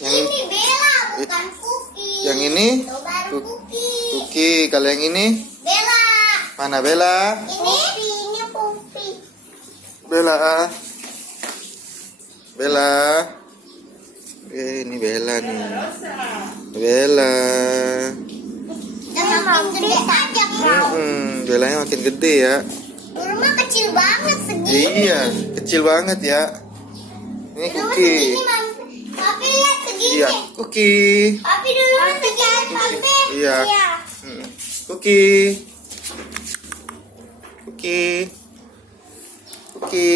Ini Bella, bukan Kuki. Yang ini? Itu baru Kuki. Kuki. Kalau yang ini? Bella. Mana Bella? Ini Pupi. Bella. Bella. Ini Bella nih. Bella. Udah makin gede aja kau. Bellanya makin gede ya. Rumah kecil banget segini. Iya, kecil banget ya. Ini Rumah Kuki. segini, Mam. Papi lihat segini. Iya, Kuki. Papi dulu segini, Papi. Iya. Kuki. Kuki. Kuki.